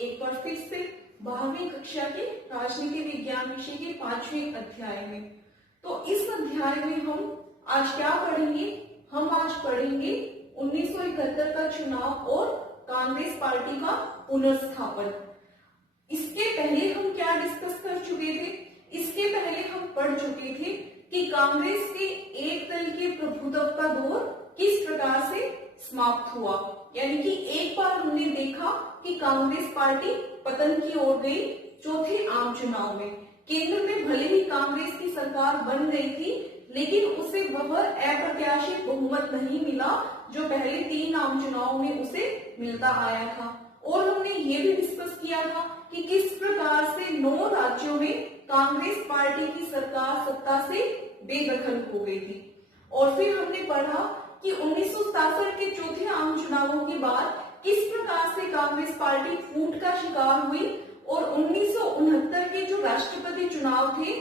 एक बार फिर से 12वीं कक्षा के राजनीति विज्ञान विषय के 5वें अध्याय में। तो इस अध्याय में हम आज क्या पढ़ेंगे? हम आज पढ़ेंगे 1971 का चुनाव और कांग्रेस पार्टी का पुनर्स्थापन। इसके पहले हम क्या डिस्कस कर चुके थे? इसके पहले हम पढ़ चुके थे कि कांग्रेस के एक दल के प्रभुत्व का दौर किस प्रकार से समाप्त हुआ। यानी कि एक बार हमने देखा कि कांग्रेस पार्टी पतन की ओर गई चौथे आम चुनाव में। केंद्र में भले ही कांग्रेस की सरकार बन गई थी, लेकिन उसे वह अप्रत्याशित बहुमत नहीं मिला जो पहले 3 आम चुनाव में उसे मिलता आया था। और हमने ये भी डिस्कस किया था कि किस प्रकार से 9 राज्यों में कांग्रेस पार्टी की सरकार सत्ता से बेदखल हो गई थी। और फिर हमने पढ़ा कि 1967 के चौथे आम चुनावों के बाद किस प्रकार से कांग्रेस पार्टी फूट का शिकार हुई और 1969 के जो राष्ट्रपति चुनाव थे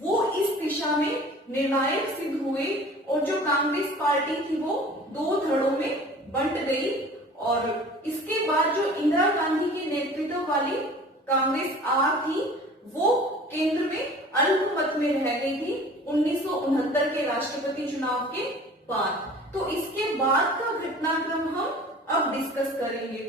वो इस दिशा में निर्णायक सिद्ध हुए और जो कांग्रेस पार्टी थी वो 2 धड़ों में बंट गई। और इसके बाद जो इंदिरा गांधी के नेतृत्व वाली कांग्रेस आर थी वो केंद्र में अल्पमत में रह गई थी 1969 के राष्ट्रपति चुनाव के बाद। तो इसके बाद का घटनाक्रम हम अब डिस्कस करेंगे।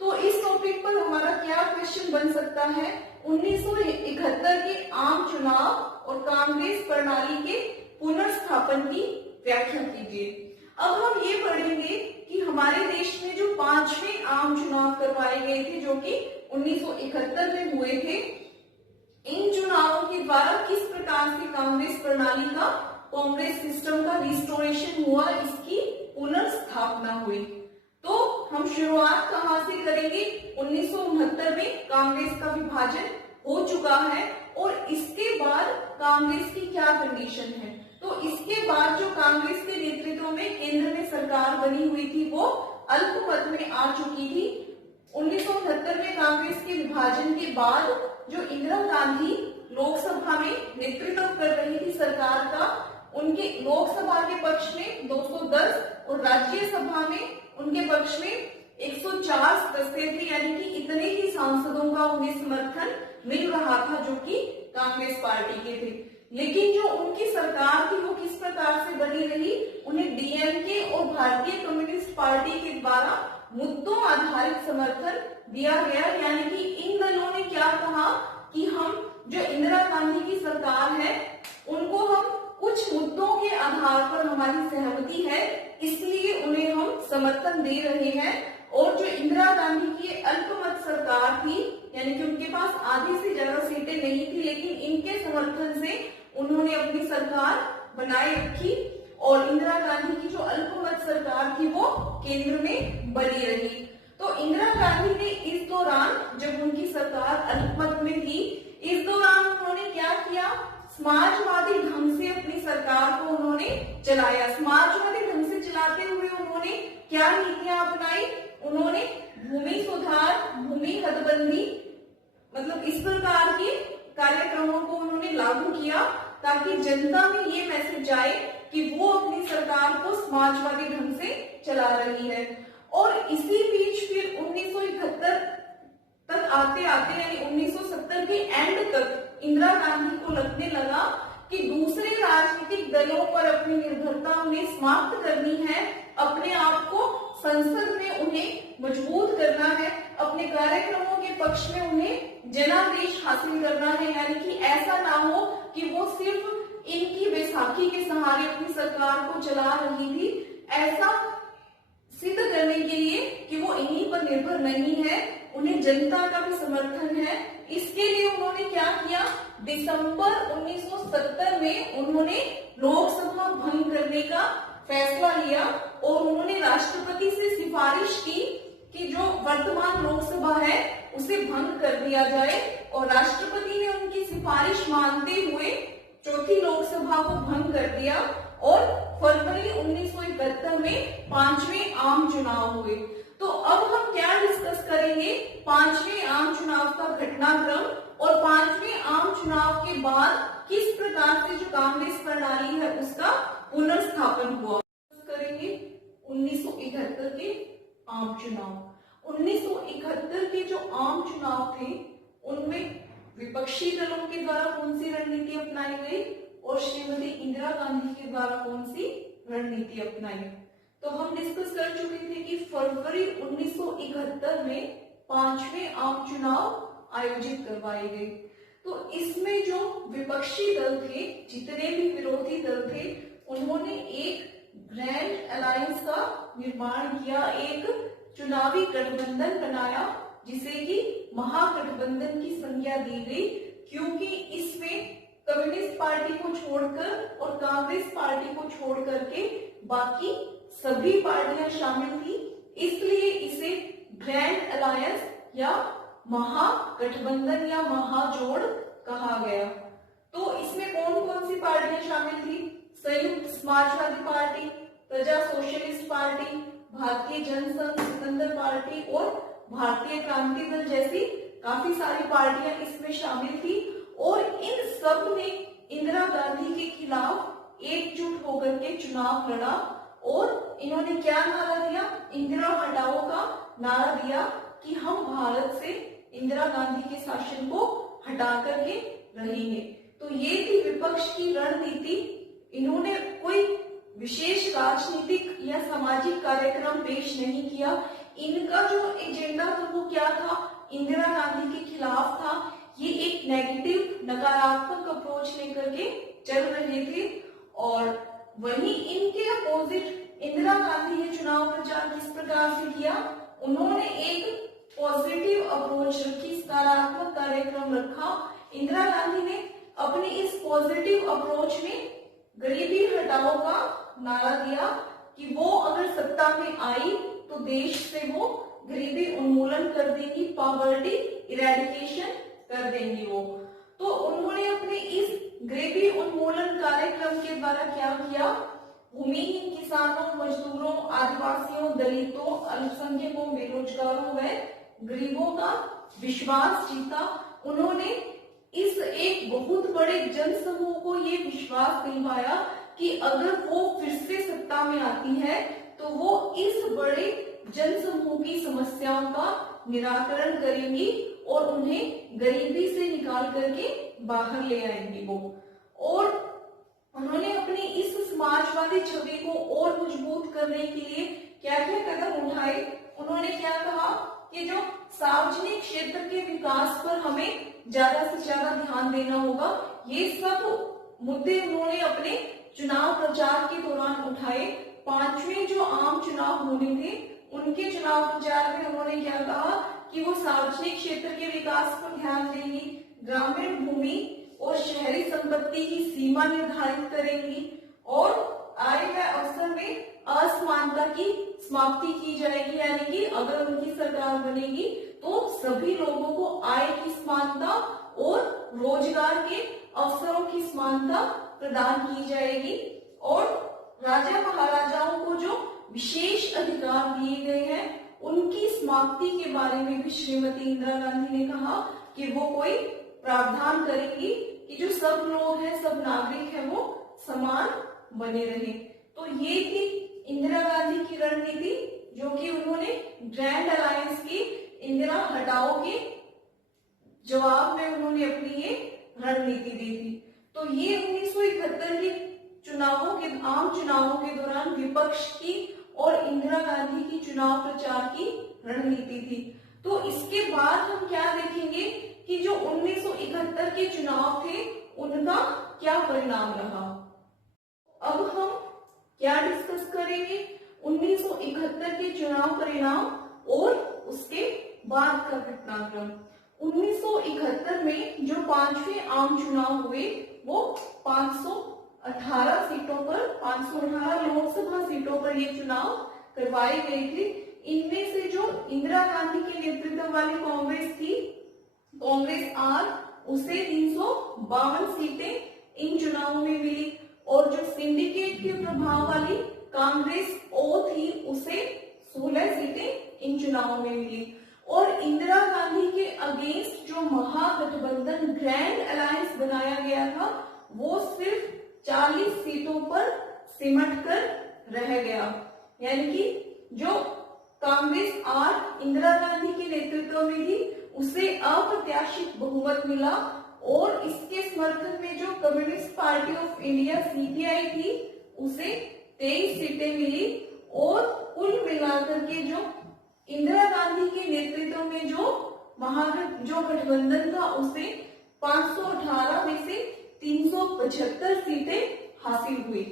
तो इस टॉपिक पर हमारा क्या क्वेश्चन बन सकता है? 1971 के आम चुनाव और कांग्रेस प्रणाली के पुनर्स्थापन की व्याख्या कीजिए। अब हम ये पढ़ेंगे कि हमारे देश में जो 5वें आम चुनाव करवाए गए थे जो कि 1971 में हुए थे, इन चुनावों के द्वारा किस प्रकार से कांग्रेस प्रणाली का, कांग्रेस सिस्टम का रिस्टोरेशन हुआ, इसकी पुनर्स्थापना हुई। तो हम शुरुआत कहां से करेंगे? 1969 में कांग्रेस का विभाजन हो चुका है और इसके बाद कांग्रेस की क्या कंडीशन है। तो इसके बाद जो कांग्रेस के नेतृत्व में केंद्र में सरकार बनी हुई थी वो अल्पमत में आ चुकी थी। 1969 में कांग्रेस के विभाजन के बाद जो इंदिरा गांधी लोकसभा में नेतृत्व कर रही थी सरकार का, उनके लोकसभा के पक्ष में 210 और राज्यसभा में उनके पक्ष में 104 सदस्य थे। यानी कि इतने ही सांसदों का उन्हें समर्थन मिल रहा था जो कि कांग्रेस पार्टी के थे। लेकिन जो उनकी सरकार थी वो किस प्रकार से बनी रही? उन्हें डीएमके और भारतीय कम्युनिस्ट पार्टी के द्वारा मुद्दों आधारित समर्थन दिया गया। यानी कि इन दलों ने क्या कहा कि हम जो इंदिरा गांधी की सरकार है उनको हम कुछ मुद्दों के आधार पर हमारी सहमति है, इसलिए उन्हें हम समर्थन दे रहे हैं। और जो इंदिरा गांधी की अल्पमत सरकार थी, यानी कि उनके पास आधी से ज्यादा सीटें नहीं थी, लेकिन इनके समर्थन से उन्होंने अपनी सरकार बनाए रखी और इंदिरा गांधी की जो अल्पमत सरकार थी वो केंद्र में बनी रही। तो इंदिरा गांधी ने इस दौरान, जब उनकी सरकार अल्पमत में थी, इस दौरान उन्होंने क्या किया? समाजवादी ढंग से अपनी सरकार को उन्होंने चलाया। समाजवादी ढंग से चलाते हुए उन्होंने क्या नीतियां अपनाई? उन्होंने भूमि सुधार, भूमि हदबंदी, मतलब इस प्रकार के कार्यक्रमों को उन्होंने लागू किया ताकि जनता में ये मैसेज जाए कि वो अपनी सरकार को समाजवादी ढंग से चला रही है। और इसी बीच फिर 1971 तक आते आते, यानी 1970 के एंड तक इंदिरा गांधी को लगने लगा कि दूसरे राजनीतिक दलों पर अपनी निर्भरता उन्हें समाप्त करनी है, अपने आप को संसद में उन्हें मजबूत करना है, अपने कार्यक्रमों के पक्ष में उन्हें जनादेश हासिल करना है। यानी कि ऐसा ना हो कि वो सिर्फ इनकी बैसाखी के सहारे अपनी सरकार को चला रही थी, ऐसा सिद्ध करने के लिए कि वो इन्हीं पर निर्भर नहीं है, उन्हें जनता का भी समर्थन है। इसके लिए उन्होंने क्या किया? दिसंबर 1970 में उन्होंने लोकसभा भंग करने का फैसला लिया और उन्होंने राष्ट्रपति से सिफारिश की कि जो वर्तमान लोकसभा है उसे भंग कर दिया जाए। और राष्ट्रपति ने उनकी सिफारिश मानते हुए चौथी लोकसभा को भंग कर दिया और फरवरी 1971 में 5वें आम चुनाव हुए। तो अब हम क्या डिस्कस करेंगे? 5वें आम चुनाव का घटनाक्रम और 5वें आम चुनाव के बाद किस प्रकार से जो कांग्रेस प्रणाली है उसका पुनर्स्थापन हुआ। करेंगे 1971 के आम चुनाव। 1971 के जो आम चुनाव थे उनमें विपक्षी दलों के द्वारा कौन सी रणनीति अपनाई गई और श्रीमती इंदिरा गांधी के द्वारा कौन सी रणनीति अपनाई। तो हम डिस्कस कर चुके थे कि फरवरी 1971 में 5वें आम चुनाव आयोजित करवाए गए। तो इसमें जो विपक्षी दल थे, जितने भी विरोधी दल थे, उन्होंने एक ग्रैंड अलायंस का निर्माण किया, एक चुनावी गठबंधन बनाया जिसे कि महागठबंधन की संज्ञा दी गई, क्योंकि इसमें कम्युनिस्ट पार्टी को छोड़कर और कांग्रेस पार्टी को छोड़ करके बाकी सभी पार्टियां शामिल थी, इसलिए इसे ग्रैंड अलायंस या महागठबंधन या महाजोड़ कहा गया। तो इसमें कौन कौन सी पार्टियां शामिल थी? संयुक्त समाजवादी पार्टी, प्रजा सोशलिस्ट पार्टी, भारतीय जनसंघ सिकंदर पार्टी और भारतीय क्रांति दल जैसी काफी सारी पार्टियां इसमें शामिल थी और इन सब ने इंदिरा गांधी के खिलाफ एकजुट होकर के चुनाव लड़ा और इन्होंने क्या नारा दिया? इंदिरा हटाओ का नारा दिया कि हम भारत से इंदिरा गांधी के शासन को हटा करके रहेंगे। तो ये थी विपक्ष की रणनीति। इन्होंने कोई विशेष राजनीतिक या सामाजिक कार्यक्रम पेश नहीं किया। इनका जो एजेंडा था वो क्या था? इंदिरा गांधी के खिलाफ था। ये एक नेगेटिव नकारात्मक अप्रोच लेकर के चल रहे थे और वहीं इनके अपोजिट इंदिरा गांधी ने चुनाव प्रचार किस प्रकार से किया? उन्होंने एक पॉजिटिव अप्रोच रखी, सकारात्मक कार्यक्रम रखा। इंदिरा गांधी ने अपनी इस पॉजिटिव अप्रोच में गरीबी हटाओ का नारा दिया कि वो अगर सत्ता में आई तो देश से वो गरीबी उन्मूलन कर देंगी, पॉवर्टी इरेडिकेशन कर देंगी वो। तो उन्होंने अपने इस गरीबी उन्मूलन कार्यक्रम के द्वारा क्या किया? भूमिहीन किसानों, मजदूरों, आदिवासियों, दलितों, अल्पसंख्यकों, बेरोजगारों व गरीबों का विश्वास जीता। उन्होंने इस एक बहुत बड़े जनसमूह को ये विश्वास दिलवाया कि अगर वो फिर से सत्ता में आती है तो वो इस बड़े जनसमूह की समस्याओं का निराकरण करेंगी और उन्हें गरीबी से निकाल करके बाहर ले आएंगी वो। और उन्होंने अपनी इस समाजवादी छवि को और मजबूत करने के लिए क्या क्या कदम उठाए? उन्होंने क्या कहा कि जो सार्वजनिक क्षेत्र के विकास पर हमें ज्यादा से ज्यादा ध्यान देना होगा। ये सब मुद्दे उन्होंने अपने चुनाव प्रचार के दौरान उठाए। 5वें जो आम चुनाव होने थे उनके चुनाव प्रचार में उन्होंने क्या कहा कि वो सार्वजनिक क्षेत्र के विकास पर ध्यान देंगी, ग्रामीण भूमि और शहरी संपत्ति की सीमा निर्धारित करेंगी और आय व अवसर में असमानता की समाप्ति की जाएगी। यानी कि अगर उनकी सरकार बनेगी तो सभी लोगों को आय की समानता और रोजगार के अवसरों की समानता प्रदान की जाएगी और राजा महाराजाओं को जो विशेष अधिकार दिए गए हैं उनकी समाप्ति के बारे में भी श्रीमती इंदिरा गांधी ने कहा कि वो कोई प्रावधान करेंगी कि जो सब लोग हैं, सब नागरिक हैं, वो समान बने रहे। तो ये थी इंदिरा गांधी की रणनीति जो कि उन्होंने ग्रैंड अलायंस की इंदिरा हटाओ के जवाब में उन्होंने अपनी ये रणनीति दी थी। तो ये 1971 के आम चुनावों के दौरान विपक्ष की और इंदिरा गांधी की चुनाव प्रचार की रणनीति थी। तो इसके बाद हम क्या देखेंगे कि जो 1971 के चुनाव थे उनका क्या परिणाम रहा। अब हम क्या डिस्कस करेंगे? 1971 के चुनाव परिणाम और उसके बाद का घटनाक्रम। 1971 में जो 5वें आम चुनाव हुए वो 518 सीटों पर, 518 लोकसभा सीटों पर ये चुनाव करवाए गए थे। इनमें से जो इंदिरा गांधी के नेतृत्व वाली कांग्रेस थी, कांग्रेस आर, उसे 352 सीटें इन चुनावों में मिली और जो सिंडिकेट के प्रभाव वाली कांग्रेस ओ थी उसे 16 सीटें इन चुनावों में मिली। और इंदिरा गांधी के अगेंस्ट जो महागठबंधन ग्रैंड अलायंस बनाया गया था वो सिर्फ 40 सीटों पर सिमट कर रह गया। यानी कि जो कांग्रेस आर इंदिरा गांधी के नेतृत्व में थी, उसे अप्रत्याशित बहुमत मिला और इसके समर्थन में जो communist party of India CPI थी उसे 23 सीटें मिली और कुल मिलाकर के जो इंदिरा गांधी के नेतृत्व में जो गठबंधन था उसे 518 में से 375 सीटें हासिल हुई।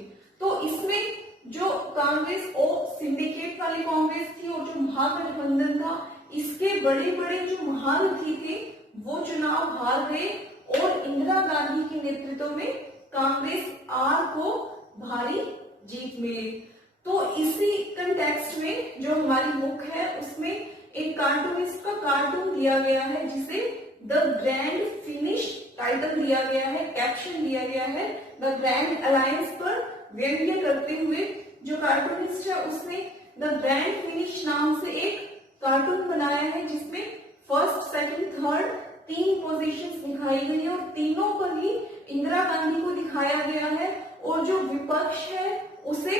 तो इसमें जो कांग्रेस और सिंडिकेट वाली कांग्रेस थी और जो महागठबंधन था, इसके बड़े बड़े जो महारथी थे वो चुनाव हार गए और इंदिरा गांधी के नेतृत्व में कांग्रेस आर को भारी जीत मिली। तो इसी कंटेक्स्ट में जो हमारी बुक है उसमें एक कार्टूनिस्ट का कार्टून दिया गया है जिसे द ग्रैंड फिनिश टाइटल दिया गया है, कैप्शन दिया गया है द ग्रैंड अलायंस पर व्यंग्य करते हुए। जो कार्टूनिस्ट है उसने द ग्रैंड फिनिश नाम से एक कार्टून बनाया है जिसमें फर्स्ट, सेकंड, थर्ड 3 पोजीशंस दिखाई गई है और तीनों पर ही इंदिरा गांधी को दिखाया गया है और जो विपक्ष है उसे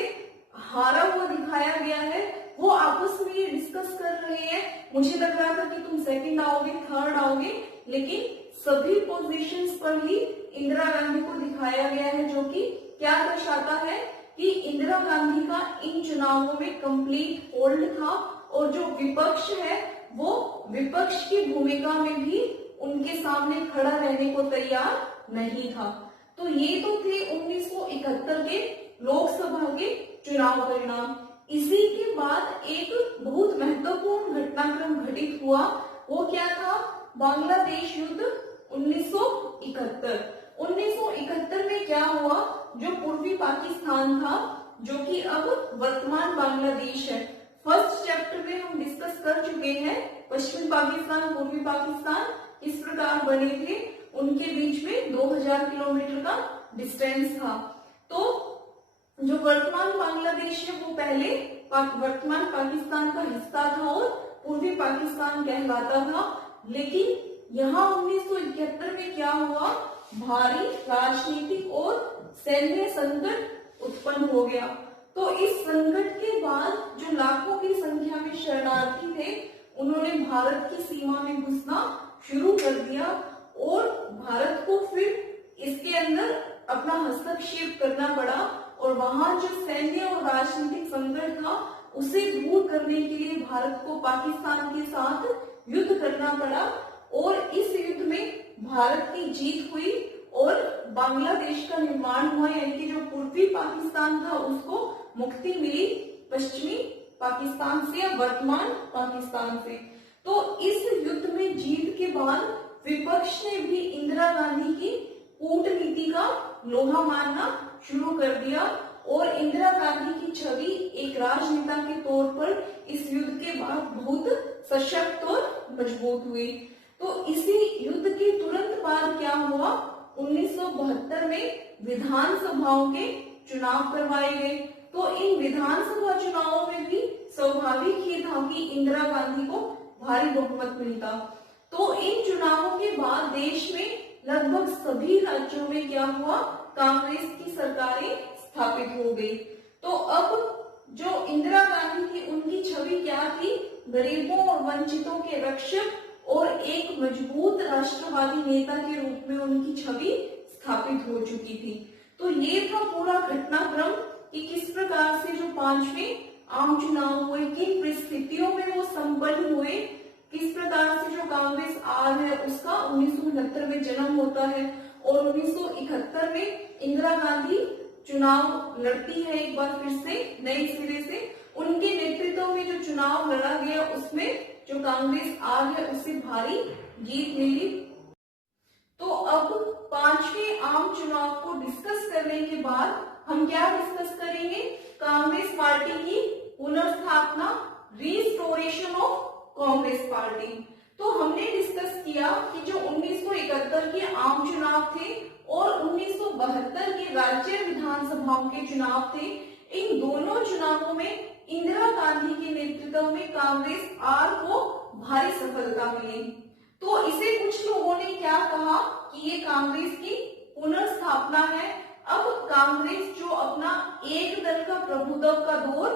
हारा हुआ दिखाया गया है। वो आपस में ये डिस्कस कर रहे हैं, मुझे लग रहा था कि तुम सेकंड आओगे, थर्ड आओगे, लेकिन सभी पोजीशंस पर ही इंदिरा गांधी को दिखाया गया है, जो कि क्या दर्शाता है कि इंदिरा गांधी का इन चुनावों में कंप्लीट होल्ड था और जो विपक्ष है वो विपक्ष की भूमिका में भी उनके सामने खड़ा रहने को तैयार नहीं था। तो ये तो थे 1971 के लोकसभा के चुनाव परिणाम। इसी के बाद एक बहुत महत्वपूर्ण घटनाक्रम घटित हुआ, वो क्या था? बांग्लादेश युद्ध 1971। 1971 में क्या हुआ? जो पूर्वी पाकिस्तान था, जो कि अब वर्तमान बांग्लादेश है, फर्स्ट चैप्टर में हम डिस्कस कर चुके हैं पश्चिमी पाकिस्तान, पूर्वी पाकिस्तान किस प्रकार बने थे, उनके बीच में 2000 किलोमीटर का डिस्टेंस था। तो जो वर्तमान बांग्लादेश है वो पहले वर्तमान पाकिस्तान का हिस्सा था और पूर्वी पाकिस्तान कहलाता था, लेकिन यहाँ 1971 में क्या हुआ? भारी राजनीतिक और सैन्य संकट उत्पन्न हो गया। तो इस संकट के बाद जो लाखों की संख्या में शरणार्थी थे उन्होंने भारत की सीमा में घुसना शुरू कर दिया और भारत को फिर इसके अंदर अपना हस्तक्षेप करना पड़ा और वहां जो सैन्य और राजनीतिक संकट था उसे दूर करने के लिए भारत को पाकिस्तान के साथ युद्ध करना पड़ा और इस युद्ध में भारत की जीत हुई और बांग्लादेश का निर्माण हुआ, यानी कि जो पूर्वी पाकिस्तान था उसको मुक्ति मिली पश्चिमी पाकिस्तान से या वर्तमान पाकिस्तान से। तो इस युद्ध में जीत के बाद विपक्ष ने भी इंदिरा गांधी की कूटनीति का लोहा मारना शुरू कर दिया और इंदिरा गांधी की छवि एक राजनेता के तौर पर इस युद्ध के बाद बहुत सशक्त और मजबूत हुई। तो इसी युद्ध के तुरंत बाद क्या हुआ? 1972 में विधानसभाओं के चुनाव करवाए गए। तो इन विधानसभा चुनावों में भी स्वाभाविक ही था कि इंदिरा गांधी को भारी बहुमत मिलता। तो इन चुनावों के बाद देश में लगभग सभी राज्यों में क्या हुआ? कांग्रेस की सरकारें स्थापित हो गई। तो अब जो इंदिरा गांधी थी उनकी छवि क्या थी? गरीबों और वंचितों के रक्षक और एक मजबूत राष्ट्रवादी नेता के रूप में उनकी छवि स्थापित हो चुकी थी। तो ये था पूरा घटनाक्रम कि किस प्रकार से जो 5वें आम चुनाव हुए, किन परिस्थितियों में वो संपन्न हुए, किस प्रकार से जो कांग्रेस आर है उसका 1969 में जन्म होता है और 1971 में इंदिरा गांधी चुनाव लड़ती है एक बार फिर से नए सिरे से। उनके नेतृत्व में जो चुनाव लड़ा गया उसमें जो कांग्रेस आर है उससे भारी जीत मिली। तो अब 5वें आम चुनाव को डिस्कस करने के बाद हम क्या डिस्कस करेंगे? कांग्रेस पार्टी की पुनर्स्थापना, रिस्टोरेशन ऑफ कांग्रेस पार्टी। तो हमने डिस्कस किया कि जो 1971 के आम चुनाव थे और 1972 के राज्य विधानसभाओं के चुनाव थे, इन दोनों चुनावों में इंदिरा गांधी के नेतृत्व में कांग्रेस आर को भारी सफलता मिली। तो इसे कुछ लोगों ने क्या कहा कि ये कांग्रेस की पुनर्स्थापना है। अब कांग्रेस जो अपना एक दल का प्रभुत्व का दौर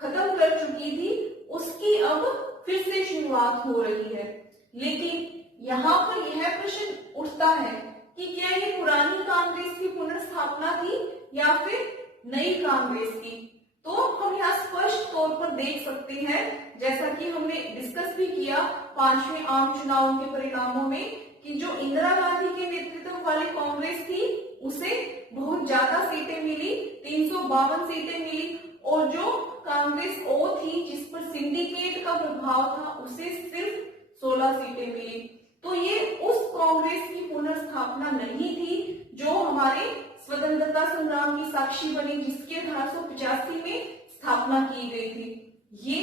खत्म कर चुकी थी उसकी अब फिर से शुरुआत हो रही है। लेकिन यहाँ पर यह प्रश्न उठता है कि क्या ये पुरानी कांग्रेस की पुनर्स्थापना थी या फिर नई कांग्रेस की। तो हम यहाँ स्पष्ट तौर पर देख सकते हैं, जैसा कि हमने डिस्कस भी किया 5वें आम चुनावों के परिणामों में, कि जो इंदिरा गांधी के नेतृत्व वाली कांग्रेस थी उसे बहुत ज्यादा सीटें मिली, 352 सीटें मिली, और जो कांग्रेस ओ थी जिस पर सिंडिकेट का प्रभाव था उसे सिर्फ 16 सीटें मिली। तो ये उस कांग्रेस की पुनर्स्थापना नहीं थी जो हमारे स्वतंत्रता संग्राम की साक्षी बनी, जिसके 1885 में स्थापना की गई थी। ये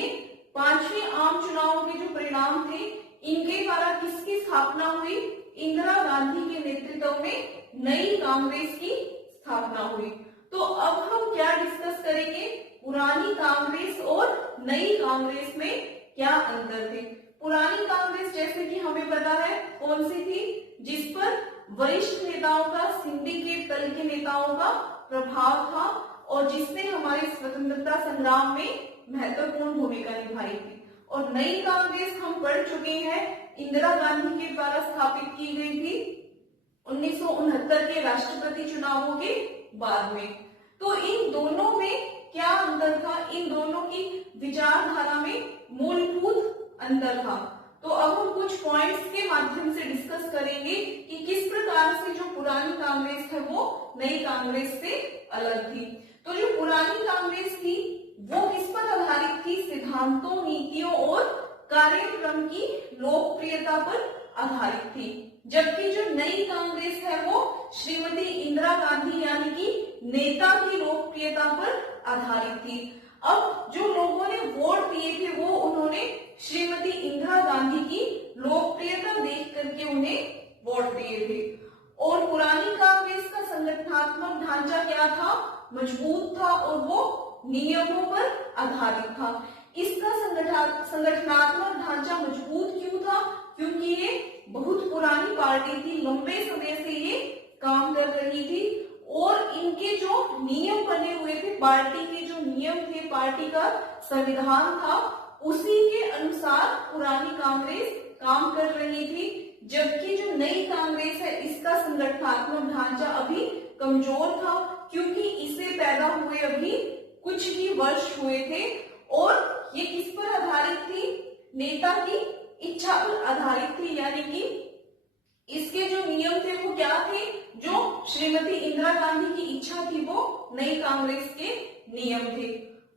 5वें आम चुनावों के जो परिणाम थे इनके द्वारा किसकी स्थापना हुई? इंदिरा गांधी के नेतृत्व में नई कांग्रेस की स्थापना हुई। तो अब हम क्या डिस्कस करेंगे? पुरानी कांग्रेस और नई कांग्रेस में क्या अंतर थे। पुरानी कांग्रेस जैसे कि हमें पता है कौन सी थी, जिस पर वरिष्ठ नेताओं का, सिंडिकेट दल के नेताओं का प्रभाव था और जिसने हमारे स्वतंत्रता संग्राम में महत्वपूर्ण भूमिका निभाई थी। और नई कांग्रेस हम पढ़ चुके हैं, इंदिरा गांधी के द्वारा स्थापित की गई थी 1969 के राष्ट्रपति चुनावों के बाद में। तो इन दोनों में क्या अंतर था? इन दोनों की विचारधारा में मूलभूत अंतर था। तो अब हम कुछ पॉइंट्स के माध्यम से डिस्कस करेंगे कि किस प्रकार से जो पुरानी कांग्रेस है वो नई कांग्रेस से अलग थी। तो जो पुरानी कांग्रेस थी वो किस पर आधारित थी? सिद्धांतों, नीतियों और कार्यक्रम की लोकप्रियता पर आधारित थी। जबकि जो नई कांग्रेस है वो श्रीमती इंदिरा गांधी यानी कि नेता की लोकप्रियता पर आधारित थी। अब जो लोगों ने वोट दिए थे वो उन्होंने श्रीमती इंदिरा गांधी की लोकप्रियता देख करके उन्हें वोट दिए थे। और पुरानी कांग्रेस का संगठनात्मक ढांचा क्या था? मजबूत था और वो नियमों पर आधारित था। इसका संगठनात्मक ढांचा मजबूत क्यों था? क्योंकि ये बहुत पुरानी पार्टी थी, लंबे समय से ये काम कर रही थी और इनके जो नियम बने हुए थे, पार्टी के जो नियम थे, पार्टी का संविधान था, उसी के अनुसार पुरानी कांग्रेस काम कर रही थी। जबकि जो नई कांग्रेस है इसका संगठनात्मक ढांचा अभी कमजोर था, क्योंकि इसे पैदा हुए अभी कुछ ही वर्ष हुए थे और ये किस पर आधारित थी? नेता की इच्छा पर आधारित थी। यानी कि इसके जो नियम थे वो क्या थे? जो श्रीमती इंदिरा गांधी की इच्छा थी वो नई कांग्रेस के नियम थे।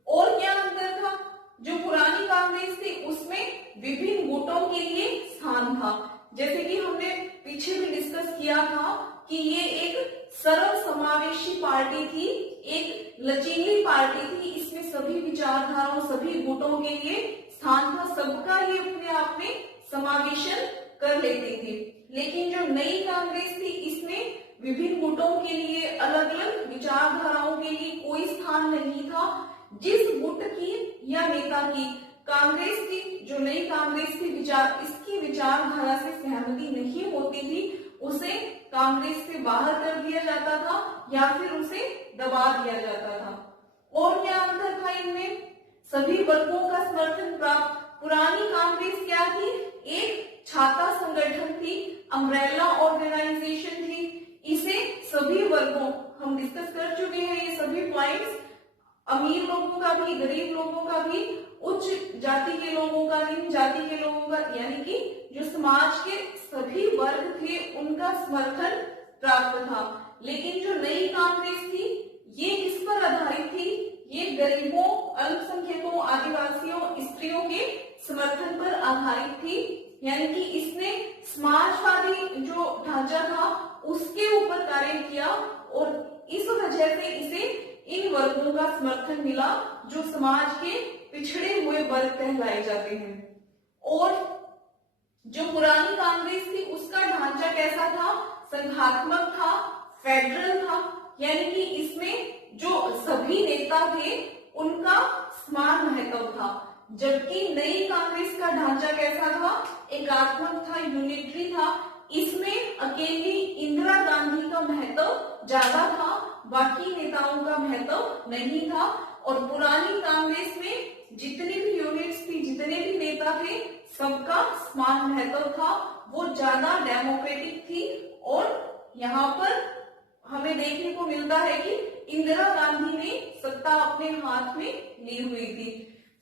और क्या अंतर था? जो पुरानी कांग्रेस थी उसमें विभिन्न गुटों के लिए स्थान था। जैसे कि हमने पीछे भी डिस्कस किया था कि ये एक सर्व समावेशी पार्टी थी, एक लचीली पार्टी थी। इसमें सभी विचारधाराओं, सभी गुटों के लिए स्थान था, सबका ये अपने आप में समावेशन कर लेती थी। लेकिन जो नई कांग्रेस थी इसमें विभिन्न गुटों के लिए, अलग अलग विचारधाराओं के लिए कोई स्थान नहीं था। जिस गुट की या नेता की कांग्रेस की, जो नई कांग्रेस की इसकी विचारधारा से सहमति नहीं होती थी, उसे कांग्रेस से बाहर कर दिया जाता था या फिर उसे दबा दिया जाता था। और क्या अंतर था इनमें? सभी वर्गों का समर्थन प्राप्त। पुरानी कांग्रेस क्या थी? एक छाता संगठन थी, अम्ब्रेला ऑर्गेनाइजेशन थी। इसे सभी वर्गों, हम डिस्कस कर चुके हैं ये सभी पॉइंट्स, अमीर लोगों का भी, गरीब लोगों का भी, उच्च जाति के लोगों का, निम्न जाति के लोगों का, यानी कि जो समाज के सभी वर्ग थे उनका समर्थन प्राप्त था। लेकिन जो नई कांग्रेस थी ये किस पर आधारित थी? ये गरीबों, अल्पसंख्यकों, आदिवासियों, स्त्रियों के समर्थन पर आधारित थी। यानी कि इसने समाजवादी जो ढांचा था उसके ऊपर कार्य किया और इस वजह से इसे इन वर्गों का समर्थन मिला जो समाज के पिछड़े हुए वर्ग कहलाए जाते हैं। और जो पुरानी कांग्रेस थी उसका ढांचा कैसा था? संघात्मक था, फेडरल था, यानी कि इसमें जो सभी नेता थे उनका समान महत्व था। जबकि नई कांग्रेस का ढांचा कैसा था? एकात्मक था, यूनिटरी था। इसमें अकेली इंदिरा गांधी का महत्व ज्यादा था, बाकी नेताओं का महत्व नहीं था। और पुरानी कांग्रेस में जितनी भी यूनिट्स थी, जितने भी नेता थे, सबका समान महत्व था, वो ज्यादा डेमोक्रेटिक थी। और यहाँ पर हमें देखने को मिलता है कि इंदिरा गांधी ने सत्ता अपने हाथ में ली हुई थी।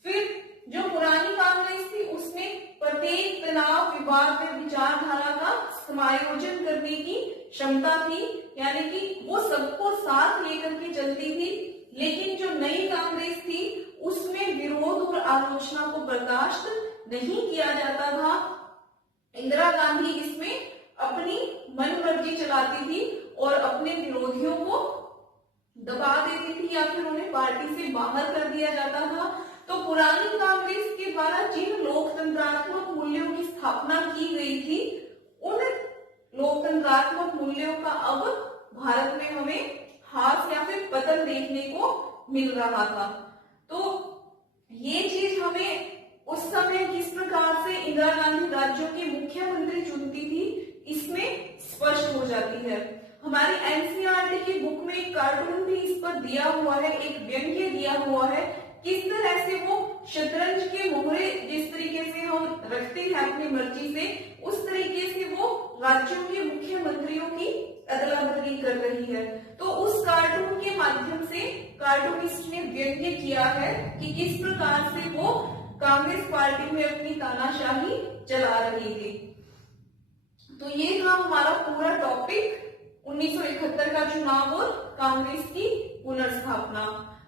फिर जो पुरानी कांग्रेस थी उसमें प्रत्येक तनाव, विवाद में विचारधारा का समायोजन करने की क्षमता थी, यानी कि वो सबको साथ लेकर के चलती थी। लेकिन जो नई कांग्रेस थी उसमें विरोध और आलोचना को बर्दाश्त नहीं किया जाता था। इंदिरा गांधी इसमें अपनी मनमर्जी चलाती थी और अपने विरोधियों को दबा देती थी या फिर उन्हें पार्टी से बाहर कर दिया जाता था। तो पुरानी कांग्रेस के द्वारा जिन लोकतंत्रात्मक मूल्यों की स्थापना की गई थी, उन लोकतंत्रात्मक मूल्यों का अब भारत में हमें हास या फिर पतन देखने को मिल रहा था। तो ये चीज हमें उस समय किस प्रकार से इंदिरा गांधी राज्यों के मुख्यमंत्री चुनती थी, इसमें स्पष्ट हो जाती है। हमारी एनसीईआरटी की बुक में एक कार्टून भी इस पर दिया हुआ है, एक व्यंग्य दिया हुआ है, किस तरह से वो शतरंज के मोहरे जिस तरीके से हम रखते हैं अपनी मर्जी से, उस तरीके से वो राज्यों के मुख्यमंत्रियों की अदला बदली कर रही है। तो उस कार्टून के माध्यम से कार्टूनिस्ट ने व्यंग्य किया है कि किस प्रकार से वो कांग्रेस पार्टी में अपनी तानाशाही चला रही थी। तो ये था हमारा पूरा टॉपिक 1971 का चुनाव और कांग्रेस की पुनर्स्थापना।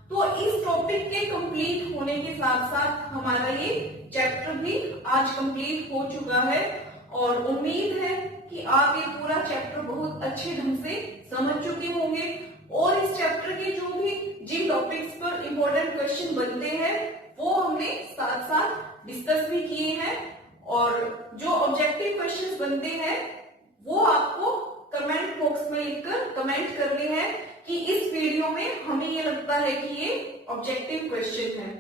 तो इस टॉपिक के कंप्लीट होने के साथ साथ हमारा ये चैप्टर भी आज कंप्लीट हो चुका है और उम्मीद है कि आप ये पूरा चैप्टर बहुत अच्छे ढंग से समझ चुके होंगे। और इस चैप्टर के जो भी जिन टॉपिक्स पर इंपॉर्टेंट क्वेश्चन बनते हैं वो हमने साथ साथ डिस्कस भी किए हैं, और जो ऑब्जेक्टिव क्वेश्चंस बनते हैं वो आपको कमेंट बॉक्स में लिखकर कमेंट करने हैं कि इस वीडियो में हमें ये लगता है कि ये ऑब्जेक्टिव क्वेश्चन है।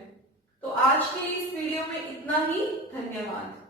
तो आज के इस वीडियो में इतना ही। धन्यवाद।